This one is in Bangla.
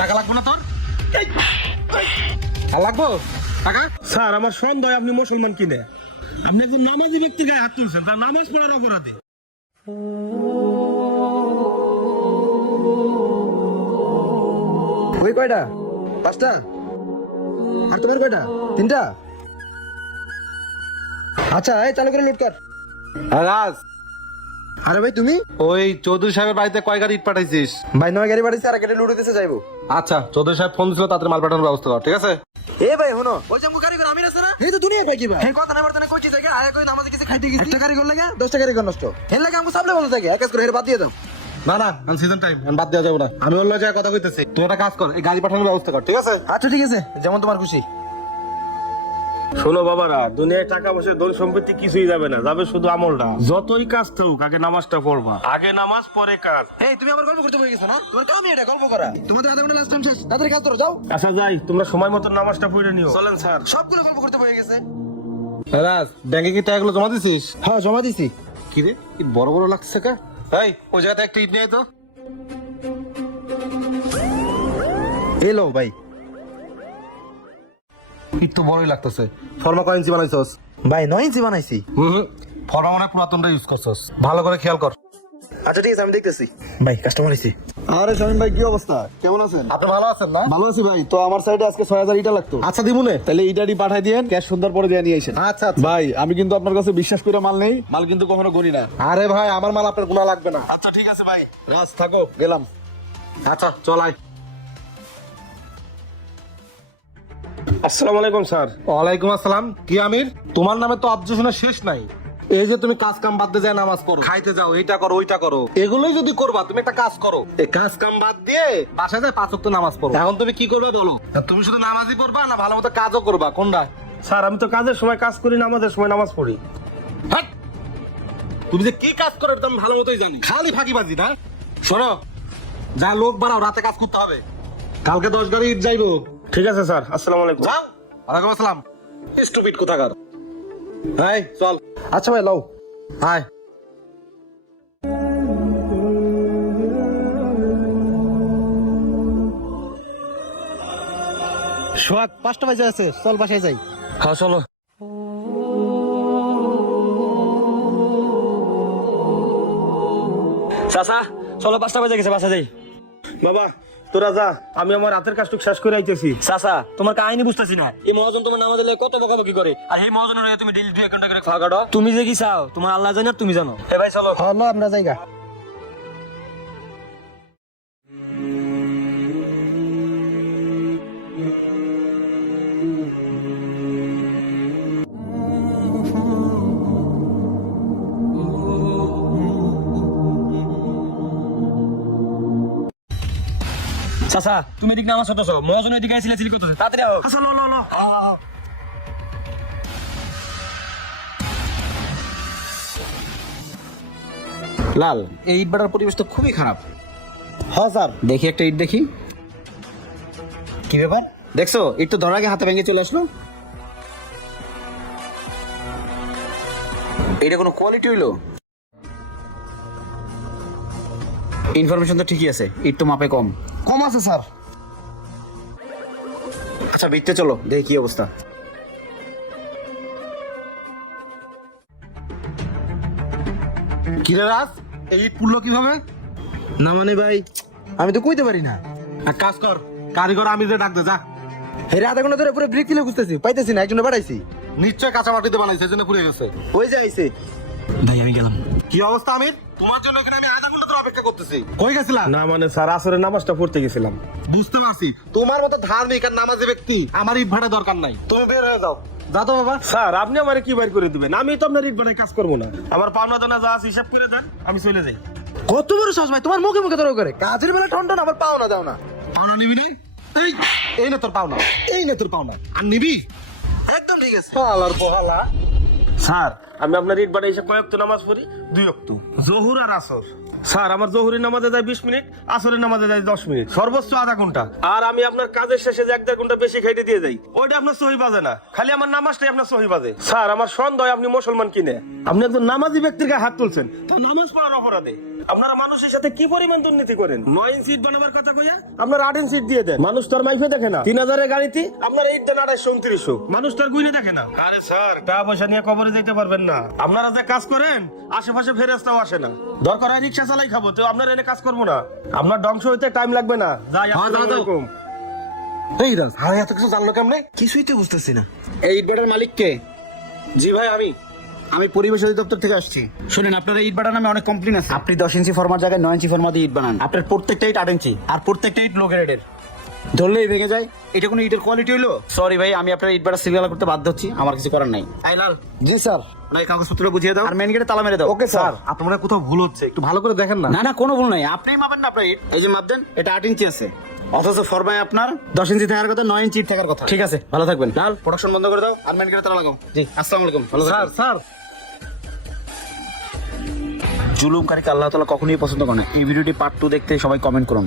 টাকা লাগবে না তোর? আর লাগবো টাকা? স্যার আমার সন্দেহ আপনি মুসলমান কিনে, আপনি একজন নামাজি ব্যক্তির গায়ে হাত তুলছেন, তার নামাজ পড়ার অপরাধে। ওই কয়টা? 5টা? আর তোমার কয়টা? 3টা? আচ্ছা এই চালু করে লুট কর। রাজ, আরে ভাই তুমি? ওই চৌধুরী সাহেবের বাড়িতে কয় গাড়ি ইট পাঠাইছিস? ভাই 9 গাড়ি পাঠিয়েছে, আর গাড়ি লুট হইতেছে যাইবো। আচ্ছা, চৌধুরী সাহেব ফোন দিছিল, তাড়াতাড়ি মাল পাঠানোর ব্যবস্থা কর, ঠিক আছে? এ ভাই শুনো, ওই যে আমগো কারিগর আমির আছে না, এই তো দুনিয়া কই কি ভাই, এই কথা না বলতে না কইছি জায়গা আয় কই নামাজে কিছু খাইতে গেছি, একটা কারিগর লাগা 10টা কারিগর নষ্ট এর লাগা আমগো সাবলে বন্ধ থাকে, এক কাজ করে এর বাদ দিয়ে দাও। না না, সিজন টাইম বাদ দেওয়া যাবে না। আমি ওর লগে কথা কইতেছি, তুই একটা কাজ কর, এই গাড়ি পাঠানোর ব্যবস্থা কর, ঠিক আছে? আচ্ছা ঠিক আছে, যেমন তোমার খুশি। শোনো বাবারা, দুনিয়ায় টাকা পয়সা ধন সম্পত্তি কিছুই যাবে না, যাবে শুধু আমলটা। যতই কাজ থাকুক আগে নামাজটা পড়বা, আগে নামাজ পরে কাজ। এই তুমি আবার গল্প করতে বসে গেছো না, তোমার কামই এটা গল্প করা, তোমাদের আধা ঘন্টা লাস্ট টাইম শেষ, তাড়াতাড়ি কাজ করো যাও। আচ্ছা যাই, তোমরা সময় মতো নামাজটা পড়ে নিও। চলেন স্যার। সবগুলো গল্প করতে বসে গেছে। রাজ, ব্যাংকে কি টাকাগুলো জমা দিছিস? হ্যাঁ জমা দিছি। কি রে, ইট বড় বড় লাগছে কা? এই ওই জায়গাতে একটা ইট নিয়ে আয় তো। এলো ভাই। ইট তো বড়ই লাগতেছে। ফর্মা কয় ইঞ্চি বানাইছস? ভাই 9 ইঞ্চি বানাইছি। ফর্মা মানে পুরাতনটা ইউজ করছস, ভালো করে খেয়াল কর। আচ্ছা ঠিক আছে আমি দেখতেছি। ভাই কাস্টমার আইছে। আরে শামিম ভাই কি অবস্থা, কেমন আছেন? আপনি ভালো আছেন না? ভালো আছি ভাই। তো আমার সাইডে আজকে 6000 ইটা লাগতো। আচ্ছা দিমুনে। তাহলে ইটাডি পাঠাই দিয়েন, ক্যাশ সুন্দর পরে দিয়ে নিয়ে আইসেন। আচ্ছা আচ্ছা। ভাই আমি কিন্তু আপনার কাছে বিশ্বাস করে মাল নেই, মাল কিন্তু কখনো গনি না। আরে ভাই, আমার মাল আপনার গুণা লাগবে না। আচ্ছা ঠিক আছে ভাই, রাজ থাকো, গেলাম। আচ্ছা চল আয়। আসসালামু আলাইকুম স্যার। ওয়ালাইকুম আসসালাম। কি আমির, তোমার নামে তো অবজেকশনের শেষ নাই। এই যে তুমি কাজ কাম বাদ দিয়ে যায় নামাজ পড়ো, খাইতে যাও, এইটা করো ওইটা করো, এগুলোই যদি করবা, তুমি একটা কাজ করো, এই কাজ কাম বাদ দিয়ে বাসায় যায় 5 ওয়াক্ত নামাজ পড়ো। এখন তুমি কি করবে বলো? তুমি শুধু নামাজই পড়বা না ভালো মতো কাজও করবা, কোনটা? স্যার আমি তো কাজের সময় কাজ করি, নামাজের সময় নামাজ পড়ি। হাট! তুমি যে কি কাজ করো এটা আমি ভালো মতোই জানি, খালি ফাঁকিবাজি না। শোনো, যা লোক বাড়াও, রাতে কাজ করতে হবে। কালকে 10 গাড়ি ইট যাইবো। ঠিক আছে স্যার, আসসালামু আলাইকুম। যাও। ওয়ালাইকুম আসসালাম। স্টুপিড কোথাকার। এই চল। আচ্ছা ভাই লও। হাই। সোহাগ 5টা বাজে আছে, চল বাসায় যাই। হ্যাঁ চলো। চাচা চলো 5টা বাজে গেছে, বাসা যাই। বাবা তোরা যা, আমি আমার রাতের কাজটুকু শেষ করে আইতেছি। চাচা তোমার কাহিনী বুঝতেছি না, এই মহাজন তোমার নামাজ দিলে কত বকাবকি করে, আর এই মহাজনের হয়ে তুমি ডেইলি 2 ঘন্টা করে খাওয়া কাটো। তুমি যে কি চাও তোমার আল্লাহ জানে আর তুমি জানো। এ ভাই চলো। হলো আমরা জায়গা। চাচা তুমি এদিকে নামাজ হতেছো, মহাজন এদিকে ছিলাছিলি করতেছে, তাড়াতাড়ি আও। আচ্ছা লো লো লো। লাল, এই ইট বাটার পরিবেশ তো খুবই খারাপ। হ্যাঁ স্যার। দেখি একটা ইট দেখি। কি ব্যাপার দেখছো, ইট তো ধরার আগে হাতে ভেঙে চলে আসলো। এটা কোনো কোয়ালিটি হইলো? ইনফরমেশন তো ঠিকই আছে, ইট তো মাপে কম কম আছে স্যার। আচ্ছা ভিতরে চলো দেখি কি অবস্থা। কিরে রাজ, এই ইট পুড়লো কিভাবে? না মানে ভাই আমি তো কইতে পারি না। এক কাজ কর, কারিগর আমিরে ডাক দে, যা। এই আধা ঘন্টা ধরে পুরো ব্রিক তুলে খুঁজতেছি, পাইতেছি না, একজনে বাড়াইছি। নিশ্চয় কাঁচা মাটিতে বানাইছে, এজন্য পুড়ে গেছে। ওই যে আইছে। ভাই আমি গেলাম। কি অবস্থা আমির? তোমার জন্য এখানে আমি আধা ঘন্টা ধরে অপেক্ষা করতেছি। কই গেছিলা? না মানে স্যার আসরের নামাজটা পড়তে গেছিলাম। বুঝতে পারছি, তোমার মতো ধার্মিক আর নামাজি ব্যক্তি আমার ইট ভাড়া দরকার নাই। তুমি বের হয়ে যাও। যা তো বাবা। স্যার আপনি আমারে কি বাইর করে দিবেন? আমি তো আপনার ইট বানায় কাজ করবো না। আমার পাওনা দানা যা আছে হিসাব করে দেন, আমি চলে যাই। কত বড় সাহস ভাই, তোমার মুখে মুখে ধরো করে, কাজের বেলা ঠন আবার পাও না দাও না। পাওনা নিবি নাই? এই, এই না তোর পাওনা, এই না তোর পাওনা। আর নিবি? একদম ঠিক আছে। হালার পোহালা। স্যার আমি আপনার ইট বানায় এসে কয়েক তো নামাজ পড়ি, 2 ওয়াক্ত, জোহর আর আসর। স্যার আমার জহুরি নামাজে যায় 20 মিনিট, আসরের নামাজে যায় 10 মিনিট, সর্বোচ্চ আধা ঘন্টা। আর আমি আপনার কাজের শেষে যে 1-1.5 ঘন্টা বেশি খাইতে দিয়ে যাই, ওইটা আপনার সহি বাজে না, খালি আমার নামাজটাই আপনার সহি বাজে। স্যার আমার সন্দেহ আপনি মুসলমান কিনে আপনি একজন নামাজি ব্যক্তির গায়ে হাত তুলছেন, তো নামাজ পড়ার অপরাধে। আপনারা মানুষের সাথে কি পরিমাণ দুর্নীতি করেন? 9 ইঞ্চি ইট বানাবার কথা কইয়া আপনার 8 ইঞ্চি ইট দিয়ে দেন। মানুষ তার মাইফে দেখে না, 3000 এর গাড়িতে আপনার ইট দেন 2800-2900, মানুষ তার গুইনে দেখে না। আরে স্যার টাকা পয়সা নিয়ে কবরে যেতে পারবেন না। আপনারা যে কাজ করেন আশেপাশে ফেরেশতাও আসে না, দরকার হয় রিক্সা চালাই খাবো, তো আপনার এনে কাজ করবো না। আপনার ধ্বংস হইতে টাইম লাগবে না। যাই, আসসালামু আলাইকুম। এই রাজ আরে এত কিছু জানলো কেমনে? কিছুই তো বুঝতেছি না। এই ইটবাটার মালিক কে? জি ভাই আমি পরিবেশ অধিদপ্তর থেকে আসছি। শুনেন, আপনার এই ইটবাটার নামে অনেক কমপ্লেন আছে। আপনি 10 ইঞ্চি ফরমার জায়গায় 9 ইঞ্চি ফরমা দিয়ে ইট বানান। আপনার প্রত্যেকটা ইট 8 ইঞ্চি, আর প্রত্যেকটা ইট লো গ্রেডের, ধরলেই ভেঙে যায়। এটা কোনো ইটের কোয়ালিটি হলো? সরি ভাই, আমি আপনার ইটবাটা সিলগালা করতে বাধ্য হচ্ছি, আমার কিছু করার নাই। এই লাল, জি স্যার। না, এই কাগজপত্র বুঝিয়ে দাও আর মেন গেটে তালা মেরে দাও। ওকে স্যার আপনার মনে হয় কোথাও ভুল হচ্ছে, একটু ভালো করে দেখেন না। না না, কোনো ভুল নাই, আপনিই মাপেন না আপনার ইট। এই যে মাপ দেন, এটা 8 ইঞ্চি আছে, অথচ ফরমায় আপনার 10 ইঞ্চি থাকার কথা, 9 ইঞ্চি থাকার কথা। ঠিক আছে, ভালো থাকবেন। লাল, প্রোডাকশন বন্ধ করে দাও আর মেন গেটে তালা লাগাও। জি, আসসালামু আলাইকুম। ভালো স্যার থাকবেন। স্যার জুলুমকারীকে আল্লাহ তাআলা কখনোই পছন্দ করে না। এই ভিডিওটি পার্ট 2 দেখতে সবাই কমেন্ট করুন।